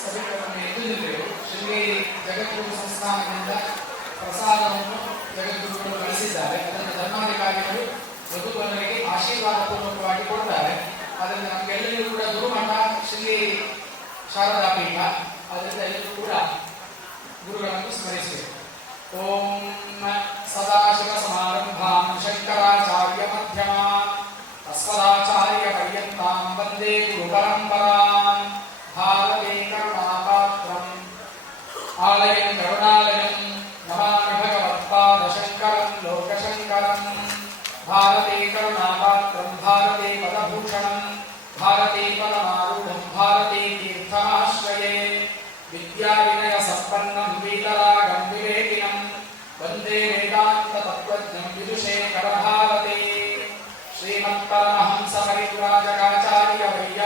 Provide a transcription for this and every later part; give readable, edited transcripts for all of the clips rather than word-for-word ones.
ಸಭಿಕರನ್ನು ಎದುರಿದ್ದೆವು. ಶೃಂಗೇರಿ ಜಗದ್ಗುರು ಸಂಸ್ಥಾನದಿಂದ ಪ್ರಸಾದವನ್ನು ಜಗದ್ಗುರುಗಳು ಕಳಿಸಿದ್ದಾರೆ. ಅದನ್ನು ಧರ್ಮಾಧಿಕಾರಿಗಳು ವಧುವರರಿಗೆ ಆಶೀರ್ವಾದ ಪೂರ್ವಕವಾಗಿ ಕೊಡ್ತಾರೆ. ಅದರಿಂದ ನಮಗೆಲ್ಲರಿಗೂ ಕೂಡ ಗುರುಮಠ ಶೃಂಗೇರಿ ಶಾರದಾ ಪೀಠ, ಅದರಿಂದ ಎಲ್ಲರೂ ಕೂಡ ಗುರುಗಳನ್ನು ಸ್ಮರಿಸಿದೆ. ಓಂ ಸದಾಶಿವ ಸಮಾರಂಭಾಂ ಶಂಕರಾಚಾರ್ಯ ಮಧ್ಯಮಾಂ ಅಸ್ಮದಾಚಾರ್ಯ ಪರ್ಯಂತಾಂ ವಂದೇ ಗುರು ಪರಂಪರಾಂ. ಭಾರತೀ ಕರುಣಾಪಾತ್ರಂ ಆಲಯಂ ಕರುಣಾಲಯಂ ನಮಾಮಿ ಭಗವತ್ಪಾದ ಶಂಕರಂ ಲೋಕಶಂಕರಂ. ಭಾರತೀ ಕರುಣಾಪಾತ್ರಂ ಭಾರತೀ ಪದಭೂಷಣಂ ಭಾರತೀ ಪದಮಾರೂಢಂ ಭಾರತೀ ತೀರ್ಥಮಾಶ್ರಯೇ. ವಿದ್ಯಾವಿನಯ ಸಂಪನ್ನಂ ವೀತರಾಗಂ ವಿವೇಕಿನಂ ವಂದೇ ವೇದಾಂತ ತತ್ವಜ್ಞಂ ವಿದುಷೇಖರ ಭಾರತೀ. ಶ್ರೀಮತ್ಪರಮಹಂಸ ಪರಿವ್ರಾಜಕಾಚಾರ್ಯ ವರ್ಯ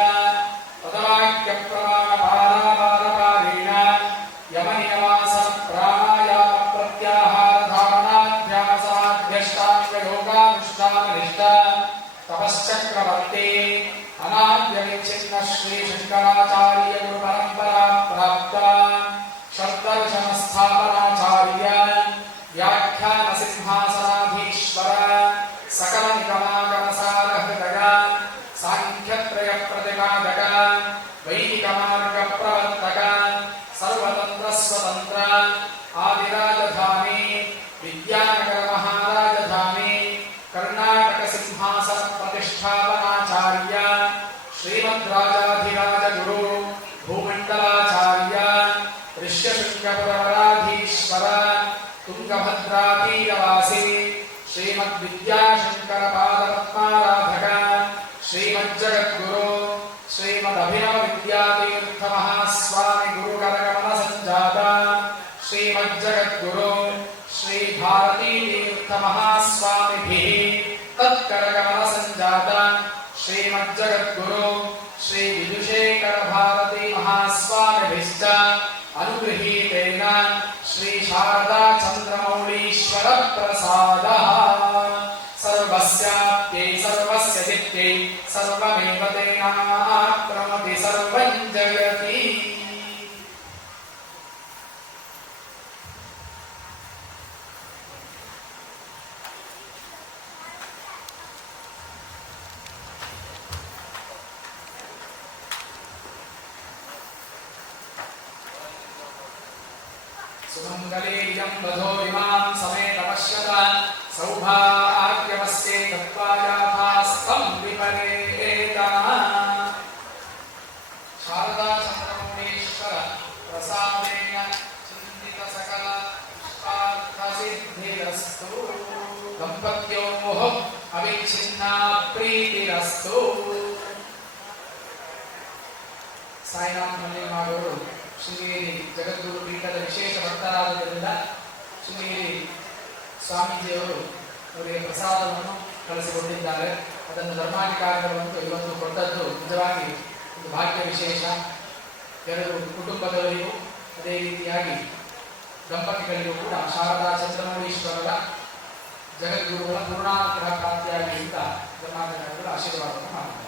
ಪದವಾಕ್ಯ ಪ್ರಮಾಣ ಪಾರಾಪಾರಪಾರೇಣ ಯಮನಿಯಮಾಸ ಪ್ರಾಣಾಯಾಮ ಪ್ರತ್ಯಾಹಾರ ಧಾರಣಾಭ್ಯಾಸಾಭ್ಯಷ್ಟಾಂಗ ಯೋಗಾನುಷ್ಠಾನನಿಷ್ಠ ತಪಶ್ಚಕ್ರವರ್ತಿ ಅನಾದ್ಯವಿಚ್ಛಿನ್ನ ಶ್ರೀ ಶಂಕರಾಚಾರ್ಯ ಗುರು ಪರಂಪರಾ ಪ್ರಾಪ್ತ ಷಡ್ದರ್ಶನ ಸ್ಥಾಪನಾಚಾರ್ಯ ವ್ಯಾಖ್ಯಾನ ಸಿಂಹಾಸನಾಧೀಶ್ವರ ಸಕಲ ನಿಗಮಾಗಮಸಾರ ಹೃದಯ ಸಾಂಖ್ಯತ್ರಯ ಪ್ರತಿಪಾದಕ ವೈದಿಕ ಮಾರ್ಗ ಪ್ರವರ್ತಕ ಸರ್ವತಂತ್ರ ಸ್ವತಂತ್ರ ಆದಿರಾಜಧಾನಿ ವಿದ್ಯಾನಗರ ಮಹಾರಾಜಧಾನಿ ಕರ್ನಾಟಕ ಸಿಂಹಾಸನ ಪ್ರತಿಷ್ಠಾಪನಾಚಾರ್ಯ ಶ್ರೀಮದ್ರಾಜಾಧಿರಾಜ ಗುರು ಭೂಮಂಡಲಾಚಾರ್ಯ ಋಷ್ಯಶೃಂಗಪುರವರಾಧೀಶ್ವರ ತುಂಗಭದ್ರಾತೀರವಾಸಿ ಶ್ರೀಮದ್ವಿದ್ಯಾಶಂಕರ ಪಾದಪದ್ಮಾರಾಧಕ ಶ್ರೀಮಜ್ಜಗದ್ಗುರು ಶ್ರೀಮದಭಿನವ ವಿದ್ಯಾತೀರ್ಥ ಮಹಾಸ್ವಾಮಿ ಗುರುಕರಗಮನ ಸಂಜಾತ ಶ್ರೀಮಜ್ಜಗದ್ಗುರು ಶ್ರೀ ಭಾರತೀ ತೀರ್ಥ ಮಹಾಸ್ವಾಮಿಭಿಃ ತತ್ಕರಗಮನ ಸಂಜಾತ ಶ್ರೀಮಜ್ಜಗದ್ಗುರು ಶ್ರೀ ವಿದುಷೇಖರ ಭಾರತೀ ಮಹಾಸ್ವಾಮಿಭಿಶ್ಚ ಅನುಗೃಹೀತೇನ ಶ್ರೀ ಶಾರದಾ ಚಂದ್ರಮೌಳೀಶ್ವರ ಪ್ರಸಾದಃ. ಸರ್ವಸ್ಯಾಪ್ಯೈ ಸರ್ವಸ್ಯ ದಿತ್ಯೈ ಸರ್ವಮೇವ ತೇನಾಪ್ನೋತಿ ಸರ್ವಂ ಜಗತಿ. ಸುಮಂಗಲೇಯಂ ವಧೋ ಇಮಾಂ ಸಮೇತ ಪಶ್ಯತ ಸೌಭಾಗ್ಯವಸ್ಯೆ ತತ್ವಾಯಾಥಾಸ್ತಂ ವಿಪರೇತನಃ. ಶಾರದಾ ಚಂದ್ರಮೌಳೀಶ್ವರ ಪ್ರಸಾದೇನ ಚಿಂತಿತ ಸಕಲ ಇಷ್ಟಾರ್ಥ ಸಿದ್ಧಿರಸ್ತು. ದಂಪತ್ಯೋಃ ಅವಿಚ್ಛಿನ್ನಾ ಪ್ರೀತಿರಸ್ತು. ಸಾಯಿನಾಥ್ ಮಲ್ಲಿಮಾಡವರು ಶೃಂಗೇರಿ ಜಗದ್ಗುರು ಪೀಠದ ವಿಶೇಷ ಭಕ್ತರಾದರಿಂದ ಶೃಂಗೇರಿ ಸ್ವಾಮೀಜಿಯವರು ಅವರಿಗೆ ಪ್ರಸಾದವನ್ನು ಕಳಿಸಿಕೊಟ್ಟಿದ್ದಾರೆ. ಅದನ್ನು ಧರ್ಮಾಧಿಕಾರಿಗಳು ಇವತ್ತು ಕೊಟ್ಟದ್ದು ನಿಜವಾಗಿ ಒಂದು ಭಾಗ್ಯ ವಿಶೇಷ. ಎರಡು ಕುಟುಂಬದವರಿಗೂ ಅದೇ ರೀತಿಯಾಗಿ ದಂಪತಿಗಳಿಗೂ ಕೂಡ ಶಾರದಾ ಚಂದ್ರಮೌಳೀಶ್ವರರ ಜಗದ್ಗುರುಗಳ ಪೂರ್ಣಾನುಗ್ರಹ ಪ್ರಾಪ್ತಿಯಾಗಿ ಅಂತ ಧರ್ಮಾಧಿಕಾರಿಗಳು ಆಶೀರ್ವಾದವನ್ನು ಮಾಡಿದ್ದಾರೆ.